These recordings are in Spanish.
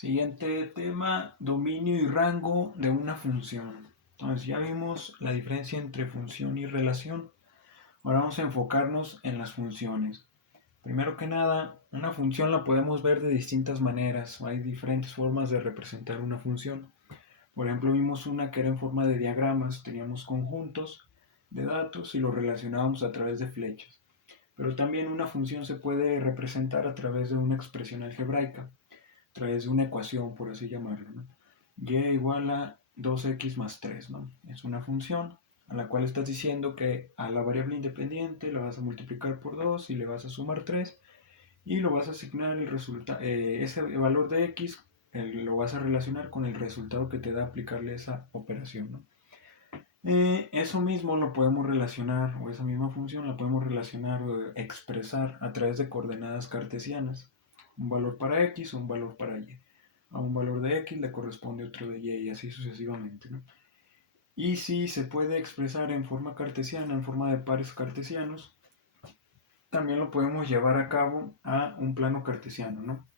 Siguiente tema, dominio y rango de una función. Entonces ya vimos la diferencia entre función y relación. Ahora vamos a enfocarnos en las funciones. Primero que nada, una función la podemos ver de distintas maneras. Hay diferentes formas de representar una función. Por ejemplo, vimos una que era en forma de diagramas. Teníamos conjuntos de datos y los relacionábamos a través de flechas. Pero también una función se puede representar a través de una expresión algebraica, a través de una ecuación, por así llamarlo, ¿no? Y igual a 2x más 3, ¿no? Es una función a la cual estás diciendo que a la variable independiente la vas a multiplicar por 2 y le vas a sumar 3 y lo vas a asignar ese valor de x, lo vas a relacionar con el resultado que te da aplicarle esa operación, ¿no? Eso mismo lo podemos relacionar, o esa misma función la podemos relacionar o expresar a través de coordenadas cartesianas. Un valor para x o un valor para y. A un valor de x le corresponde otro de y así sucesivamente, ¿no? Y si se puede expresar en forma cartesiana, en forma de pares cartesianos, también lo podemos llevar a cabo a un plano cartesiano, ¿no?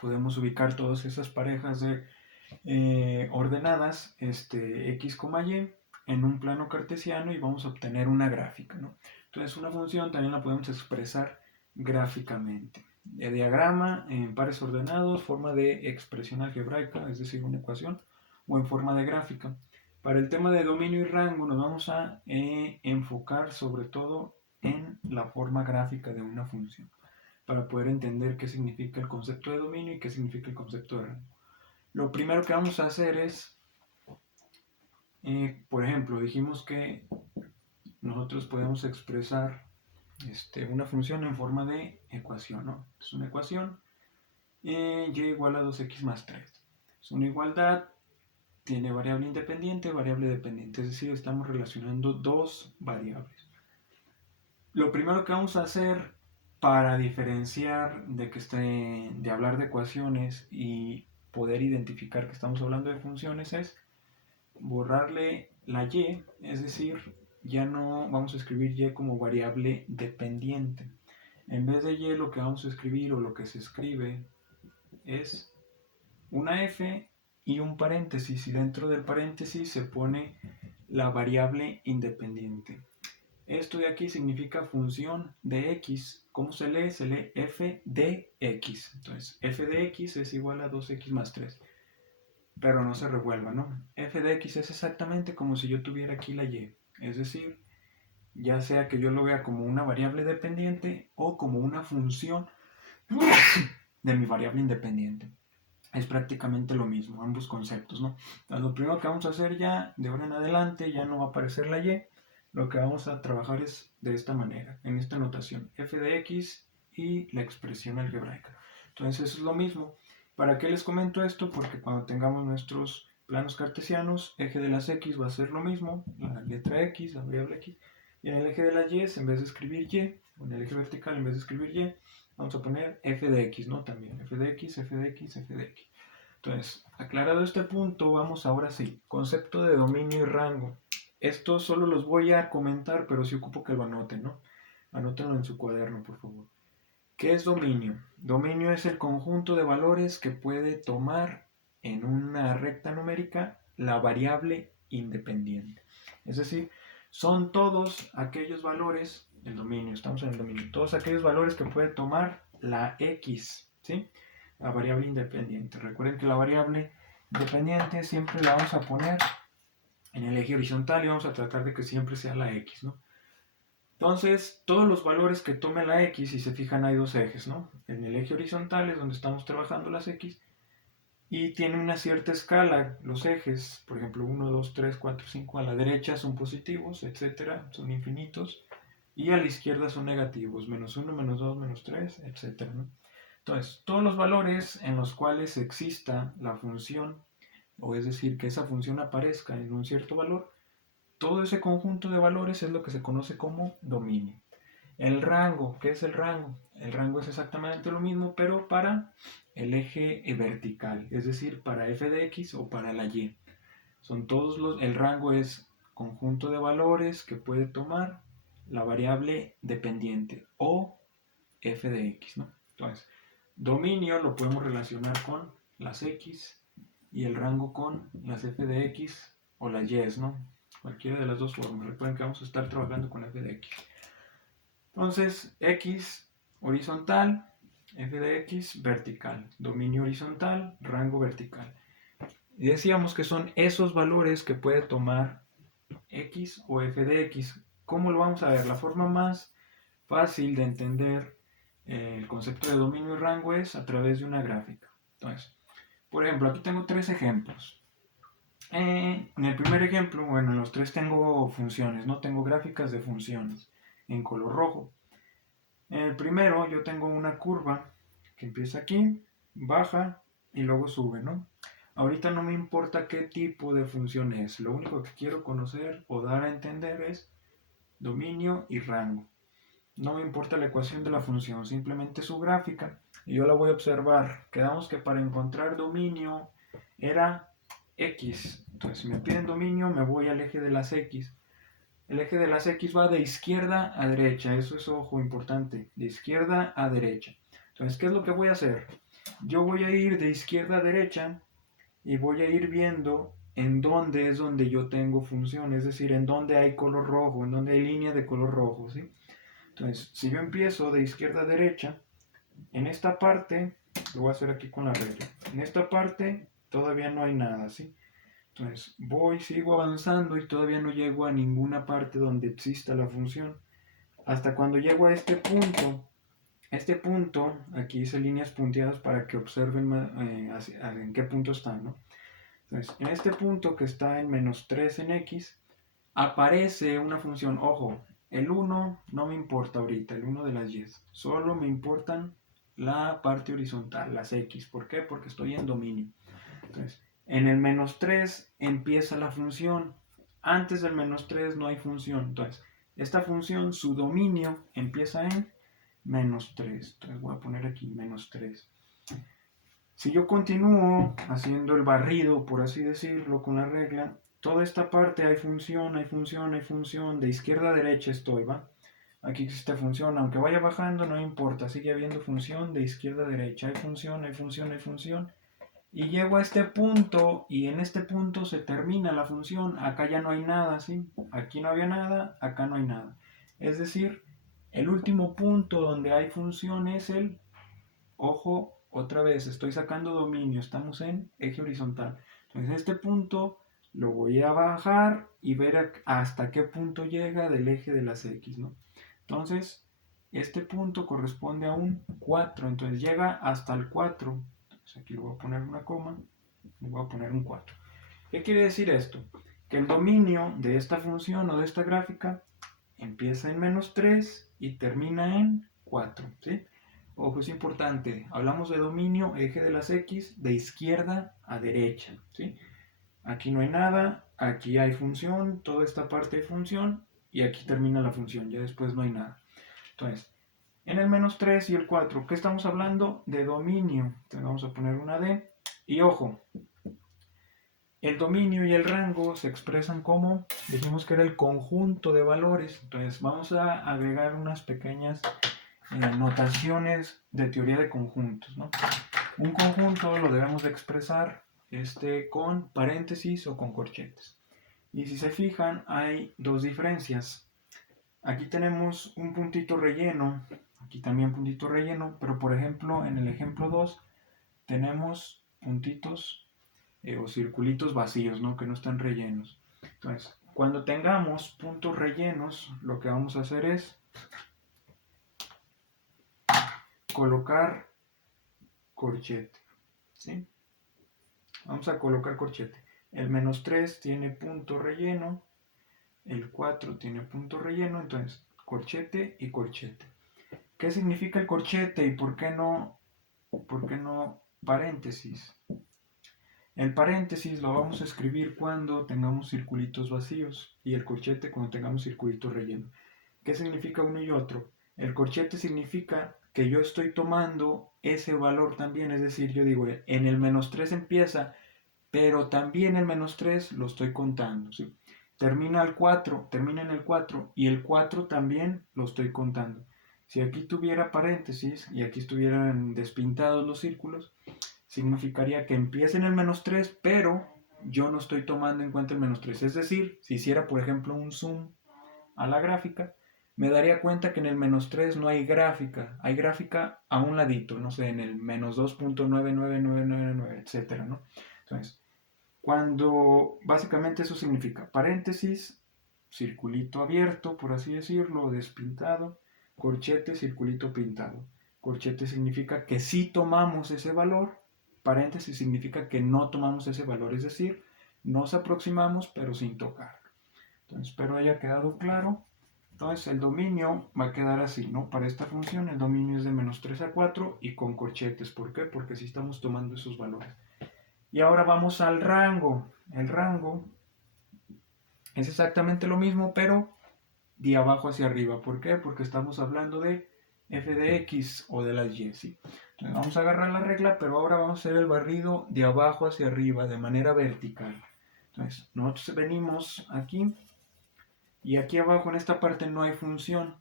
Podemos ubicar todas esas parejas de ordenadas x, y en un plano cartesiano y vamos a obtener una gráfica, ¿no? Entonces una función también la podemos expresar gráficamente. El diagrama en pares ordenados, forma de expresión algebraica, es decir, una ecuación, o en forma de gráfica. Para el tema de dominio y rango nos vamos a enfocar sobre todo en la forma gráfica de una función, para poder entender qué significa el concepto de dominio y qué significa el concepto de rango. Lo primero que vamos a hacer es, por ejemplo, dijimos que nosotros podemos expresar una función en forma de ecuación, ¿no? Es una ecuación, y igual a 2x más 3. Es una igualdad, tiene variable independiente, variable dependiente, es decir, estamos relacionando dos variables. Lo primero que vamos a hacer para diferenciar de hablar de ecuaciones y poder identificar que estamos hablando de funciones es borrarle la y, es decir, ya no vamos a escribir y como variable dependiente. En vez de y lo que vamos a escribir o lo que se escribe es una f y un paréntesis, y dentro del paréntesis se pone la variable independiente. Esto de aquí significa función de x. ¿Cómo se lee? Se lee f de x. Entonces, f de x es igual a 2x más 3. Pero no se revuelva, ¿no? F de x es exactamente como si yo tuviera aquí la y. Es decir, ya sea que yo lo vea como una variable dependiente o como una función de mi variable independiente. Es prácticamente lo mismo, ambos conceptos, ¿no? Entonces, lo primero que vamos a hacer ya, de ahora en adelante, ya no va a aparecer la y. Lo que vamos a trabajar es de esta manera, en esta notación, f de x y la expresión algebraica. Entonces, eso es lo mismo. ¿Para qué les comento esto? Porque cuando tengamos nuestros planos cartesianos, eje de las x va a ser lo mismo, la letra x, la variable x, y en el eje de las y, en vez de escribir y, o en el eje vertical, en vez de escribir y, vamos a poner f de x, ¿no? También f de x, f de x, f de x. Entonces, aclarado este punto, vamos ahora sí, concepto de dominio y rango. Estos solo los voy a comentar, pero sí ocupo que lo anoten, ¿no? Anótenlo en su cuaderno, por favor. ¿Qué es dominio? Dominio es el conjunto de valores que puede tomar en una recta numérica la variable independiente. Es decir, son todos aquellos valores del dominio, estamos en el dominio, todos aquellos valores que puede tomar la x, ¿sí? La variable independiente. Recuerden que la variable independiente siempre la vamos a poner en el eje horizontal y vamos a tratar de que siempre sea la x, ¿no? Entonces, todos los valores que tome la x, si se fijan, hay dos ejes, ¿no? En el eje horizontal es donde estamos trabajando las x y tiene una cierta escala. Los ejes, por ejemplo, 1, 2, 3, 4, 5, a la derecha son positivos, etcétera, son infinitos, y a la izquierda son negativos, menos 1, menos 2, menos 3, etcétera, ¿no? Entonces, todos los valores en los cuales exista la función, o es decir, que esa función aparezca en un cierto valor, todo ese conjunto de valores es lo que se conoce como dominio. El rango, ¿qué es el rango? El rango es exactamente lo mismo, pero para el eje vertical, es decir, para f de x o para la y. El rango es conjunto de valores que puede tomar la variable dependiente o f de x, ¿no? Entonces, dominio lo podemos relacionar con las X y el rango con las f de X o las Y, ¿no? Cualquiera de las dos formas. Recuerden que vamos a estar trabajando con f de X. Entonces, X horizontal, f de X vertical, dominio horizontal, rango vertical. Y decíamos que son esos valores que puede tomar X o f de X. ¿Cómo lo vamos a ver? La forma más fácil de entender el concepto de dominio y rango es a través de una gráfica. Entonces, por ejemplo, aquí tengo tres ejemplos. En el primer ejemplo, bueno, en los tres tengo funciones, no tengo gráficas de funciones en color rojo. En el primero yo tengo una curva que empieza aquí, baja y luego sube, ¿no? Ahorita no me importa qué tipo de función es, lo único que quiero conocer o dar a entender es dominio y rango. No me importa la ecuación de la función, simplemente su gráfica y yo la voy a observar. Quedamos que para encontrar dominio era X. Entonces, si me piden dominio, me voy al eje de las X. El eje de las X va de izquierda a derecha, eso es ojo importante, de izquierda a derecha. Entonces, ¿qué es lo que voy a hacer? Yo voy a ir de izquierda a derecha y voy a ir viendo en dónde es donde yo tengo función, es decir, en dónde hay color rojo, en dónde hay línea de color rojo, ¿sí? Entonces, si yo empiezo de izquierda a derecha, en esta parte, lo voy a hacer aquí con la regla, en esta parte todavía no hay nada, ¿sí? Entonces, sigo avanzando y todavía no llego a ninguna parte donde exista la función. Hasta cuando llego a este punto, aquí hice líneas punteadas para que observen en qué punto están, ¿no? Entonces, en este punto que está en menos 3 en X, aparece una función, ojo, el 1 no me importa ahorita, el 1 de las Y, solo me importan la parte horizontal, las X. ¿Por qué? Porque estoy en dominio. Entonces, en el menos 3 empieza la función, antes del menos 3 no hay función, entonces, esta función, su dominio empieza en menos 3, entonces voy a poner aquí menos 3. Si yo continúo haciendo el barrido, por así decirlo, con la regla, toda esta parte hay función, hay función, hay función, de izquierda a derecha estoy, ¿va? Aquí existe función, aunque vaya bajando no importa, sigue habiendo función de izquierda a derecha, hay función, hay función, hay función. Y llego a este punto y en este punto se termina la función, acá ya no hay nada, ¿sí? Aquí no había nada, acá no hay nada. Es decir, el último punto donde hay función es el, ojo, otra vez, estoy sacando dominio, estamos en eje horizontal. Entonces este punto lo voy a bajar y ver hasta qué punto llega del eje de las X, ¿no? Entonces, este punto corresponde a un 4, entonces llega hasta el 4. Entonces aquí le voy a poner una coma, le voy a poner un 4. ¿Qué quiere decir esto? Que el dominio de esta función o de esta gráfica empieza en menos 3 y termina en 4, ¿sí? Ojo, es importante, hablamos de dominio, eje de las X, de izquierda a derecha, ¿sí? Aquí no hay nada, aquí hay función, toda esta parte hay función, y aquí termina la función, ya después no hay nada. Entonces, en el menos 3 y el 4, ¿qué estamos hablando? De dominio. Entonces vamos a poner una D, y ojo, el dominio y el rango se expresan como, dijimos que era el conjunto de valores, entonces vamos a agregar unas pequeñas notaciones de teoría de conjuntos, ¿no? Un conjunto lo debemos de expresar con paréntesis o con corchetes. Y si se fijan, hay dos diferencias. Aquí tenemos un puntito relleno, aquí también puntito relleno, pero por ejemplo en el ejemplo 2 tenemos puntitos o circulitos vacíos, ¿no? Que no están rellenos. Entonces, cuando tengamos puntos rellenos, lo que vamos a hacer es colocar corchete, ¿sí? Vamos a colocar corchete. El menos 3 tiene punto relleno, el 4 tiene punto relleno, entonces corchete y corchete. ¿Qué significa el corchete y por qué no paréntesis? El paréntesis lo vamos a escribir cuando tengamos circulitos vacíos y el corchete cuando tengamos circulitos rellenos. ¿Qué significa uno y otro? El corchete significa que yo estoy tomando ese valor también, es decir, yo digo, en el menos 3 empieza, pero también el menos 3 lo estoy contando, ¿sí? Termina en el 4 y el 4 también lo estoy contando. Si aquí tuviera paréntesis y aquí estuvieran despintados los círculos, significaría que empiece en el menos 3, pero yo no estoy tomando en cuenta el menos 3. Es decir, si hiciera, por ejemplo, un zoom a la gráfica, me daría cuenta que en el menos 3 no hay gráfica. Hay gráfica a un ladito, no sé, en el menos 2.99999, etcétera, ¿no? Entonces, cuando básicamente eso significa paréntesis, circulito abierto, por así decirlo, despintado, corchete, circulito pintado. Corchete significa que sí tomamos ese valor, paréntesis significa que no tomamos ese valor, es decir, nos aproximamos pero sin tocar. Entonces, espero haya quedado claro. Entonces, el dominio va a quedar así, ¿no? Para esta función, el dominio es de menos 3 a 4 y con corchetes. ¿Por qué? Porque sí estamos tomando esos valores. Y ahora vamos al rango. El rango es exactamente lo mismo, pero de abajo hacia arriba. ¿Por qué? Porque estamos hablando de f de x o de las y, ¿sí? Entonces vamos a agarrar la regla, pero ahora vamos a hacer el barrido de abajo hacia arriba, de manera vertical. Entonces, nosotros venimos aquí y aquí abajo en esta parte no hay función.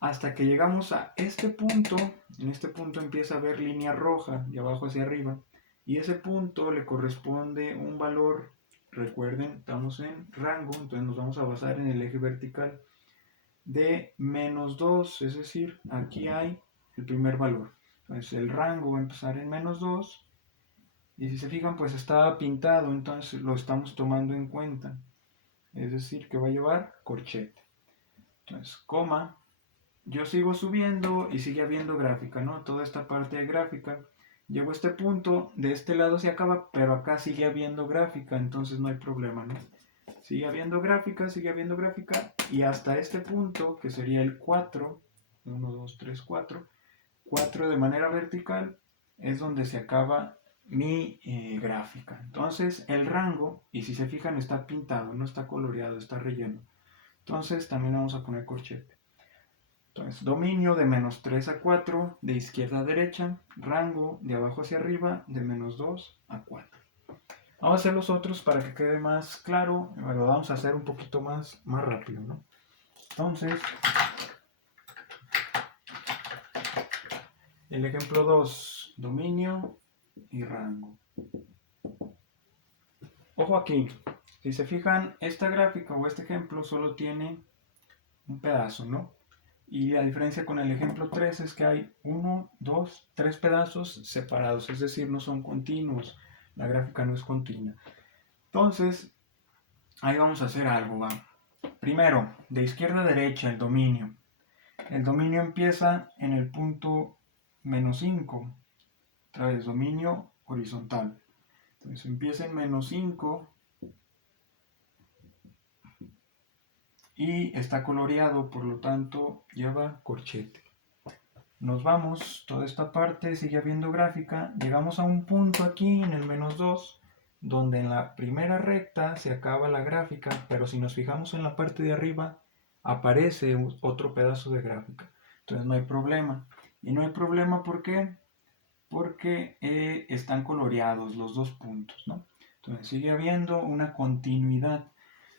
Hasta que llegamos a este punto, en este punto empieza a haber línea roja de abajo hacia arriba. Y ese punto le corresponde un valor, recuerden, estamos en rango, entonces nos vamos a basar en el eje vertical de menos 2, es decir, aquí hay el primer valor. Entonces el rango va a empezar en menos 2 y si se fijan pues está pintado, entonces lo estamos tomando en cuenta. Es decir, que va a llevar corchete. Entonces, coma, yo sigo subiendo y sigue habiendo gráfica, ¿no? Toda esta parte de gráfica. Llego a este punto, de este lado se acaba, pero acá sigue habiendo gráfica, entonces no hay problema, ¿no? Sigue habiendo gráfica, y hasta este punto, que sería el 4, 1, 2, 3, 4, 4 de manera vertical, es donde se acaba mi gráfica. Entonces, el rango, y si se fijan, está pintado, no está coloreado, está relleno. Entonces, también vamos a poner corchete. Entonces, dominio de menos 3 a 4, de izquierda a derecha, rango de abajo hacia arriba, de menos 2 a 4. Vamos a hacer los otros para que quede más claro, lo vamos a hacer un poquito más rápido, ¿no? Entonces, el ejemplo 2, dominio y rango. Ojo aquí, si se fijan, esta gráfica o este ejemplo solo tiene un pedazo, ¿no? Y la diferencia con el ejemplo 3 es que hay 1, 2, 3 pedazos separados, es decir, no son continuos. La gráfica no es continua. Entonces, ahí vamos a hacer algo, ¿va? Primero, de izquierda a derecha, el dominio. El dominio empieza en el punto menos 5. Otra vez, dominio horizontal. Entonces empieza en menos 5 y está coloreado, por lo tanto lleva corchete. Nos vamos, toda esta parte sigue habiendo gráfica, llegamos a un punto aquí en el menos 2, donde en la primera recta se acaba la gráfica, pero si nos fijamos en la parte de arriba, aparece otro pedazo de gráfica. Entonces no hay problema. Y no hay problema, ¿por qué? Porque están coloreados los dos puntos, ¿no? Entonces sigue habiendo una continuidad.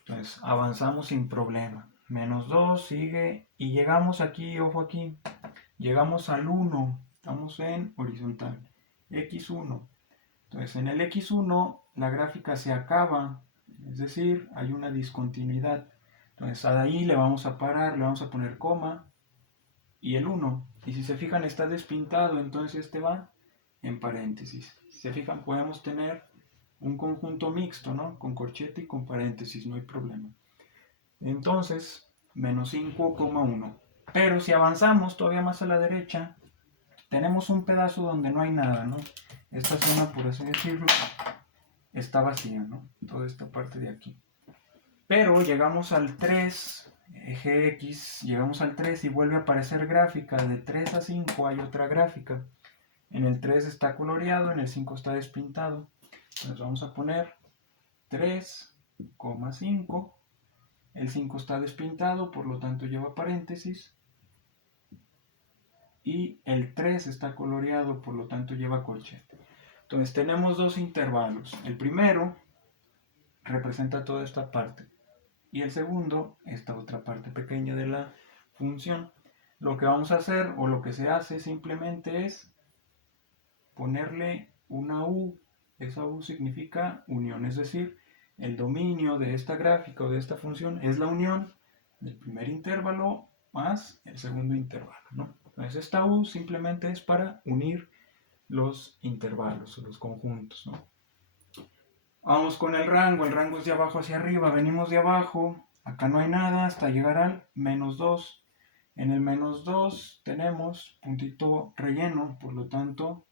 Entonces avanzamos sin problema. Menos 2 sigue y llegamos aquí, ojo aquí, llegamos al 1, estamos en horizontal, x1. Entonces en el x1 la gráfica se acaba, es decir, hay una discontinuidad. Entonces ahí le vamos a parar, le vamos a poner coma y el 1. Y si se fijan está despintado, entonces este va en paréntesis. Si se fijan podemos tener un conjunto mixto, ¿no? Con corchete y con paréntesis, no hay problema. Entonces, menos 5,1. Pero si avanzamos todavía más a la derecha, tenemos un pedazo donde no hay nada, ¿no? Esta zona, por así decirlo, está vacía, ¿no? Toda esta parte de aquí. Pero llegamos al 3, eje X, llegamos al 3 y vuelve a aparecer gráfica. De 3 a 5 hay otra gráfica. En el 3 está coloreado, en el 5 está despintado. Entonces vamos a poner 3,5. El 5 está despintado, por lo tanto lleva paréntesis. Y el 3 está coloreado, por lo tanto lleva corchete. Entonces tenemos dos intervalos. El primero representa toda esta parte. Y el segundo, esta otra parte pequeña de la función. Lo que vamos a hacer, o lo que se hace simplemente es ponerle una U. Esa U significa unión, es decir, el dominio de esta gráfica o de esta función es la unión del primer intervalo más el segundo intervalo, ¿no? Entonces esta U simplemente es para unir los intervalos o los conjuntos, ¿no? Vamos con el rango es de abajo hacia arriba, venimos de abajo, acá no hay nada hasta llegar al menos 2. En el menos 2 tenemos puntito relleno, por lo tanto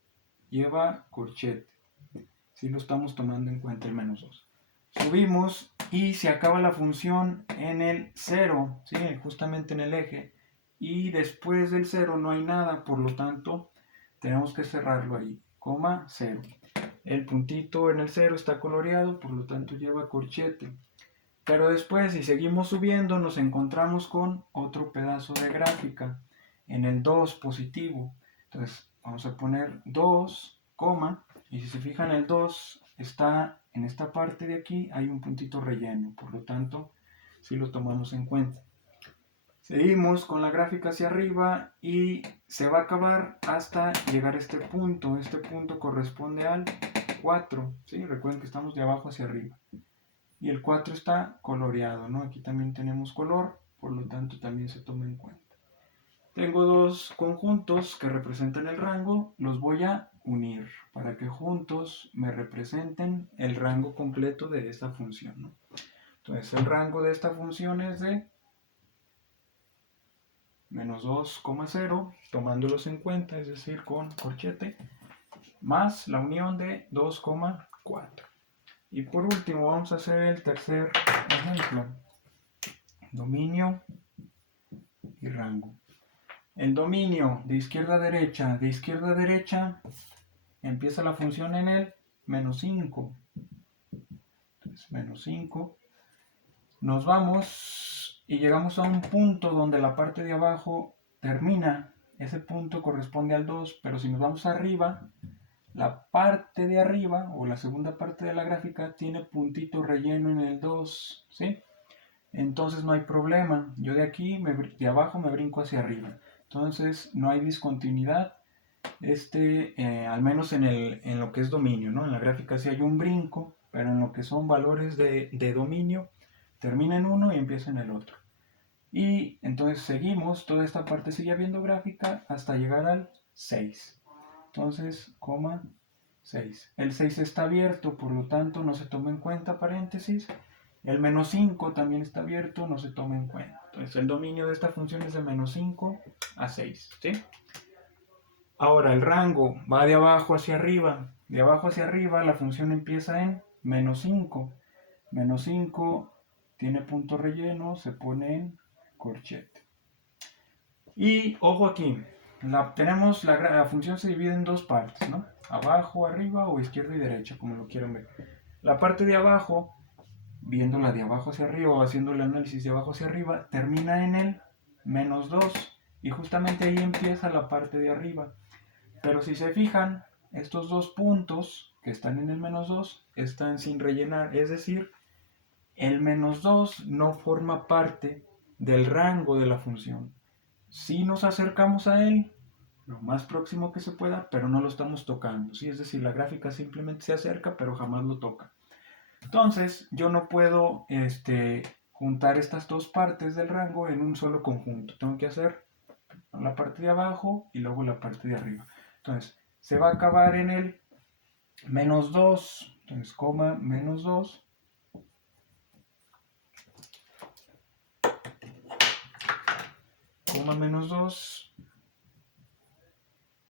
lleva corchete. Si lo estamos tomando en cuenta el menos 2. Subimos y se acaba la función en el 0, ¿sí? Justamente en el eje. Y después del 0 no hay nada, por lo tanto tenemos que cerrarlo ahí, coma 0. El puntito en el 0 está coloreado, por lo tanto lleva corchete. Pero después, si seguimos subiendo, nos encontramos con otro pedazo de gráfica en el 2 positivo. Entonces vamos a poner 2, coma, y si se fijan el 2 está en esta parte de aquí, hay un puntito relleno, por lo tanto, sí lo tomamos en cuenta. Seguimos con la gráfica hacia arriba y se va a acabar hasta llegar a este punto. Este punto corresponde al 4, ¿sí? Recuerden que estamos de abajo hacia arriba. Y el 4 está coloreado, ¿no? Aquí también tenemos color, por lo tanto también se toma en cuenta. Tengo dos conjuntos que representan el rango, los voy a unir para que juntos me representen el rango completo de esta función, ¿no? Entonces el rango de esta función es de menos 2,0, tomándolos en cuenta, es decir, con corchete, más la unión de 2,4. Y por último vamos a hacer el tercer ejemplo, dominio y rango. El dominio de izquierda a derecha, empieza la función en el menos 5. Entonces, menos 5. Nos vamos y llegamos a un punto donde la parte de abajo termina. Ese punto corresponde al 2, pero si nos vamos arriba, la parte de arriba o la segunda parte de la gráfica tiene puntito relleno en el 2, ¿sí? Entonces no hay problema. Yo de aquí, de abajo me brinco hacia arriba. Entonces no hay discontinuidad, al menos en lo que es dominio, ¿no? En la gráfica sí hay un brinco, pero en lo que son valores de dominio, termina en uno y empieza en el otro. Y entonces seguimos, toda esta parte sigue habiendo gráfica hasta llegar al 6. Entonces, coma 6. El 6 está abierto, por lo tanto no se toma en cuenta paréntesis. El menos 5 también está abierto, no se toma en cuenta. Entonces el dominio de esta función es de menos 5 a 6, ¿sí? Ahora el rango va de abajo hacia arriba. De abajo hacia arriba la función empieza en menos 5. Menos 5 tiene punto relleno, se pone en corchete. Y ojo aquí, la función se divide en dos partes, ¿no? Abajo, arriba o izquierda y derecha, como lo quieran ver. La parte de abajo, viéndola de abajo hacia arriba o haciendo el análisis de abajo hacia arriba, termina en el menos 2 y justamente ahí empieza la parte de arriba. Pero si se fijan, estos dos puntos que están en el menos 2 están sin rellenar, es decir, el menos 2 no forma parte del rango de la función. Si nos acercamos a él, lo más próximo que se pueda, pero no lo estamos tocando, ¿sí? Es decir, la gráfica simplemente se acerca, pero jamás lo toca. Entonces, yo no puedo juntar estas dos partes del rango en un solo conjunto. Tengo que hacer la parte de abajo y luego la parte de arriba. Entonces, se va a acabar en el menos 2. Entonces, coma menos 2. Coma menos 2.